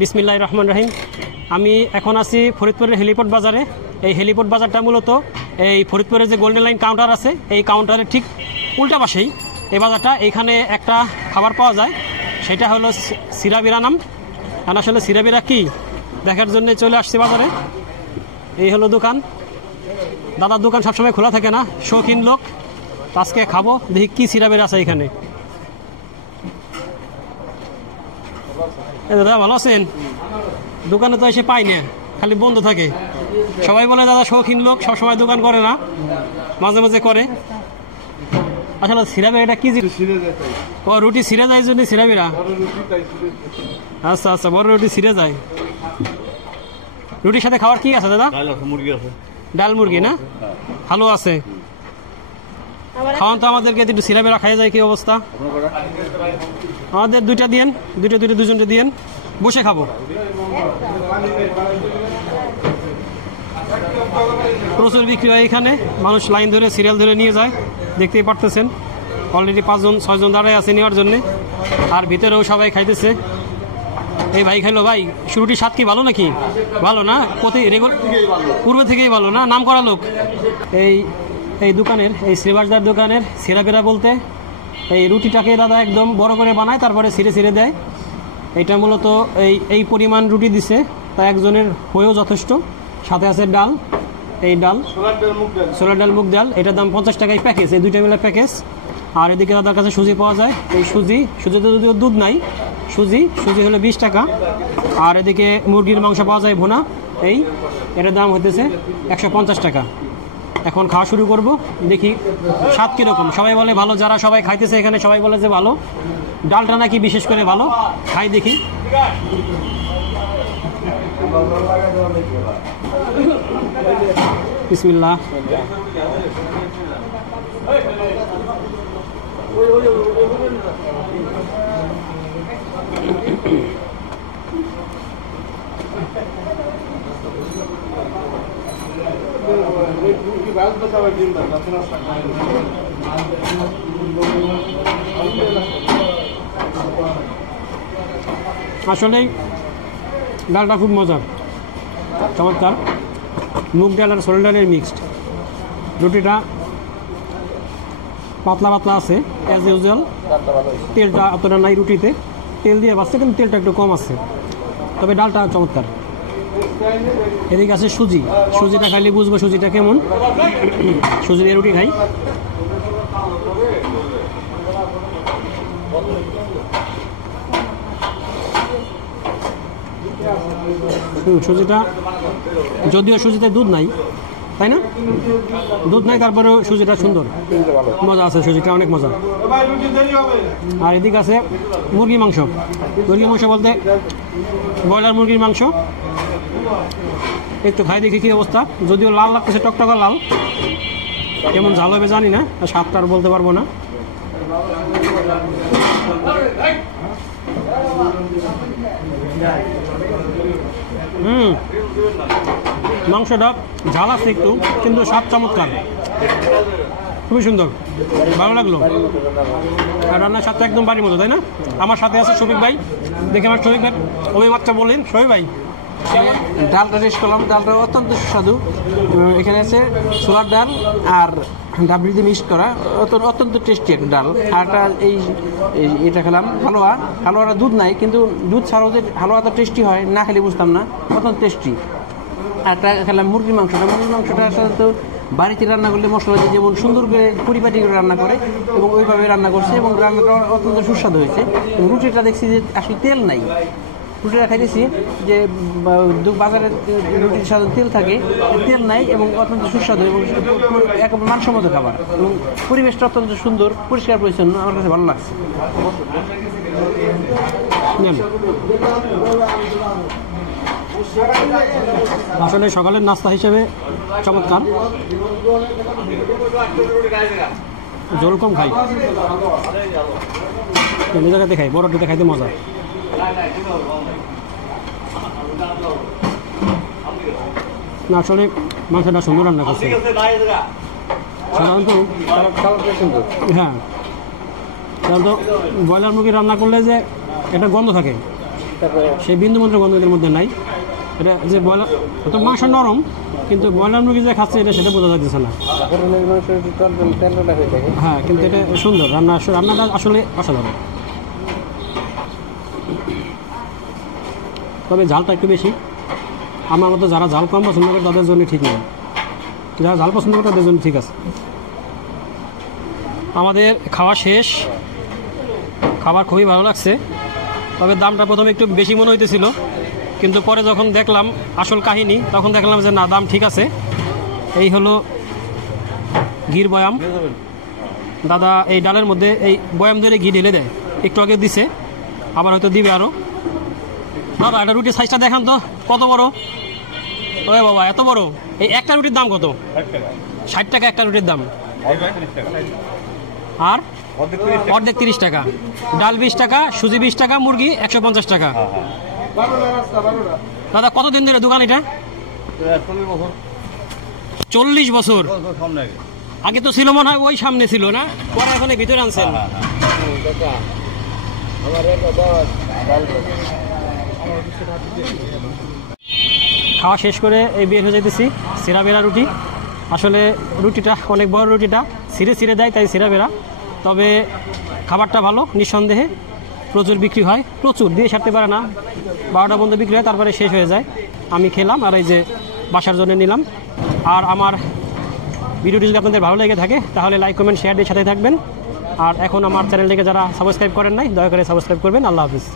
বিসমিল্লাহির রহমানির রহিম। আমি এখন আছি ফরিদপুরের হেলিপোর্ট বাজারে। এই হেলিপোর্ট বাজারটা মূলত এই ফরিদপুরের যে গোল্ডেন লাইন কাউন্টার আছে এই কাউন্টারের ঠিক উল্টা পাশেই এই বাজারটা। এইখানে একটা খাবার পাওয়া যায়, সেটা হলো সিরাবিরা নাম। আর আসলে সিরাবিরা কি দেখার জন্য চলে আসছি বাজারে। এই হলো দোকান। দাদার দোকান সবসময় খোলা থাকে না, শৌখিন লোক। আজকে খাবো, দেখি কি সিরাবিরা আছে এখানে। দাদা ভালো আছেন? দোকানে তো এসে পাই না, খালি বন্ধ থাকে। সবাই বলে দাদা শৌখিন লোক, সবসময় দোকান করে না, মাঝে মাঝে করে। আসলে সিরাবিরা এটা কি? ও রুটি ছিঁড়ে যায় জন্য সিরাবিরা। আচ্ছা আচ্ছা, বড় রুটি ছিঁড়ে যায়। রুটির সাথে খাবার কি আছে দাদা? ডাল মুরগি না? ভালো আছে। খাওয়ান তো আমাদেরকে একটু সিরাবিরা খাই যায়। কি অবস্থা? আমাদের দুইটা দিয়েন, দুইটা দুজনটা দিয়েন, বসে খাবো। প্রচুর বিক্রি হয় এখানে, মানুষ লাইন ধরে সিরিয়াল ধরে নিয়ে যায়, দেখতেই পারতেছেন। অলরেডি 5-6জন দাঁড়ায় আছে নেওয়ার জন্যে, আর ভিতরেও সবাই খাইতেছে। এই ভাই খাইলো। ভাই রুটির স্বাদ কি ভালো নাকি? ভালো না? পূর্বে থেকেই ভালো না? নাম করা লোক। এই দোকানের, এই শ্রীবাসদার দোকানের সিরাবিরা বলতে এই রুটিটাকে দাদা একদম বড় করে বানায়, তারপরে ছিঁড়ে দেয়। এটা মূলত এই পরিমাণ রুটি দিছে, তা একজনের হয়েও যথেষ্ট। সাথে আছে ডাল, এই ডাল ছোলার ডাল, মুগ ডাল। এটার দাম 50 টাকায় প্যাকেজ, এই দুইটা মিলে প্যাকেজ। আর এদিকে দাদার কাছে সুজি পাওয়া যায়। এই সুজিতে যদিও দুধ নাই, সুজি হলো 20 টাকা। আর এদিকে মুরগির মাংস পাওয়া যায় ভুনা, এটার দাম হইতেছে 150 টাকা। এখন খাওয়া শুরু করব, দেখি স্বাদ কীরকম। সবাই বলে ভালো, যারা সবাই খাইতেছে এখানে সবাই বলে যে ভালো। ডালটা নাকি বিশেষ করে ভালো, খাই দেখি। বিসমিল্লাহ। আসলে ডালটা খুব মজার, চমৎকার। মুগ ডাল আর ছোলার ডালের মিক্সড। রুটিটা পাতলা আছে অ্যাজ ইউজুয়াল। তেলটা অতটা নাই রুটিতে, তেল দিয়ে বাঁচছে কিন্তু তেলটা একটু কম আছে, তবে ডালটা চমৎকার। এদিকে আছে সুজিটা খাইলে বুঝবো সুজিটা কেমন। সুজি দিয়ে রুটি খাই। সুজিটা যদিও সুজিতে দুধ নাই, তাই না? দুধ নাই, তারপরেও সুজিটা সুন্দর, মজা আছে। সুজিটা অনেক মজা। আর এদিকে আছে মুরগি মাংস বলতে ব্রয়লার মুরগির মাংস। একটু খাই দেখি কি অবস্থা। যদিও লাল লাগতেছে, টকটকা লাল। কেমন ঝাল হবে জানি না, স্বাদটা আর বলতে পারবো না। মাংসটা ঝাল আছে একটু, কিন্তু স্বাদ চমৎকার, খুবই সুন্দর, ভালো লাগলো। আর রান্নার স্বাদটা একদম বাড়ির মতো, তাই না? আমার সাথে আছে শফিক ভাই। দেখে আমার শফিক ভাই অভিমাত্রা বললেন। শফিক ভাই, ডালটা টেস্ট করলাম, ডালটা অত্যন্ত সুস্বাদু। এখানে আছে ছোলার ডাল আর ডাবলিতে মিক্সড করা, অত্যন্ত টেস্টি একটা ডাল। আর এটা খেলাম হালুয়াটা দুধ নাই, কিন্তু দুধ ছাড়াও যে হালুয়াটা টেস্টি হয় না খেলে বুঝতাম না, অত্যন্ত টেস্টি। আর একটা খেলাম মুরগির মাংসটা সাধারণত বাড়িতে রান্না করলে মশলা দিয়ে যেমন সুন্দর করে পরিপাটি করে রান্না করে, এবং ওইভাবে রান্না করছে, এবং রান্নাটা অত্যন্ত সুস্বাদু হয়েছে। এবং রুটিটা দেখছি যে আসলে তেল নাই। রুটিটা খাইতেছি যে বাজারে রুটির সাথে তেল থাকে, তেল নাই, এবং অত্যন্ত সুস্বাদু এবং একেবারে মানসম্মত খাবার। এবং পরিবেশটা অত্যন্ত সুন্দর, পরিষ্কার পরিচ্ছন্ন, আমার কাছে ভালো লাগছে। আসলে সকালের নাস্তা হিসেবে চমৎকার। জল কম খাই, জায়গাতে খাই, বড় রুটিতে খাইতে মজা। না আসলে মাংসটা সুন্দর রান্না করছে সাধারণত। হ্যাঁ, সাধারণত ব্রয়লার মুরগি রান্না করলে যে একটা গন্ধ থাকে, তারপরে সেই বিন্দু মাত্র গন্ধ এদের মধ্যে নাই। এটা যে ব্রয়লার তো মাংস নরম, কিন্তু ব্রয়লার মুরগি যে খাচ্ছে এটা সেটা বোঝা যাচ্ছে না। হোটেলের মাংস একটু টেন্ডারটা হয়ে থাকে। হ্যাঁ, কিন্তু এটা সুন্দর রান্নাটা আসলে অসাধারণ। তবে ঝালটা একটু বেশি। আমার মতো যারা ঝাল কম পছন্দ করে তাদের জন্য ঠিক নয়, যারা ঝাল পছন্দ করে তাদের জন্য ঠিক আছে। আমাদের খাওয়া শেষ, খাবার খুবই ভালো লাগছে। তবে দামটা প্রথমে একটু বেশি মনে হইতেছিল, কিন্তু পরে যখন দেখলাম আসল কাহিনী তখন দেখলাম যে না, দাম ঠিক আছে। এই হলো ঘির বয়াম। দাদা এই ডালের মধ্যে এই বয়াম ধরে ঘি ঢেলে দেয়, একটু আগে দিছে, আবার হয়তো দিবে আরও। দাদা একটা রুটির সাইজটা দেখান তো কত বড়। ওই বাবা এত বড়! এই একটা রুটির দাম কত? 60 টাকা একটা রুটির দাম। আর অর্ধেক 30 টাকা, ডাল 20 টাকা, সুজি 20 টাকা, মুরগি 150 টাকা। দাদা কতদিন ধরে দোকান এটা? 40 বছর আগে তো ছিল মনে হয়, ওই সামনে ছিল না, পরে এখন ভিতরে আনছেন। খাওয়া শেষ করে এই বের হয়ে যেতেছি। সিরা বেড়া রুটি, আসলে রুটিটা অনেক বড়, রুটিটা ছিঁড়ে ছিঁড়ে দেয় তাই সিরা বেড়া। তবে খাবারটা ভালো নিঃসন্দেহে, প্রচুর বিক্রি হয়, প্রচুর দিয়ে সারতে পারে না, 12টা পর্যন্ত বিক্রি হয়, তারপরে শেষ হয়ে যায়। আমি খেলাম আর এই যে বাসার জন্য নিলাম। আর আমার ভিডিওটি যদি আপনাদের ভালো লেগে থাকে তাহলে লাইক কমেন্ট শেয়ার দিয়ে সাথে থাকবেন। আর এখন আমার চ্যানেলটিকে যারা সাবস্ক্রাইব করেন নাই দয়া করে সাবস্ক্রাইব করবেন। আল্লাহ হাফিজ।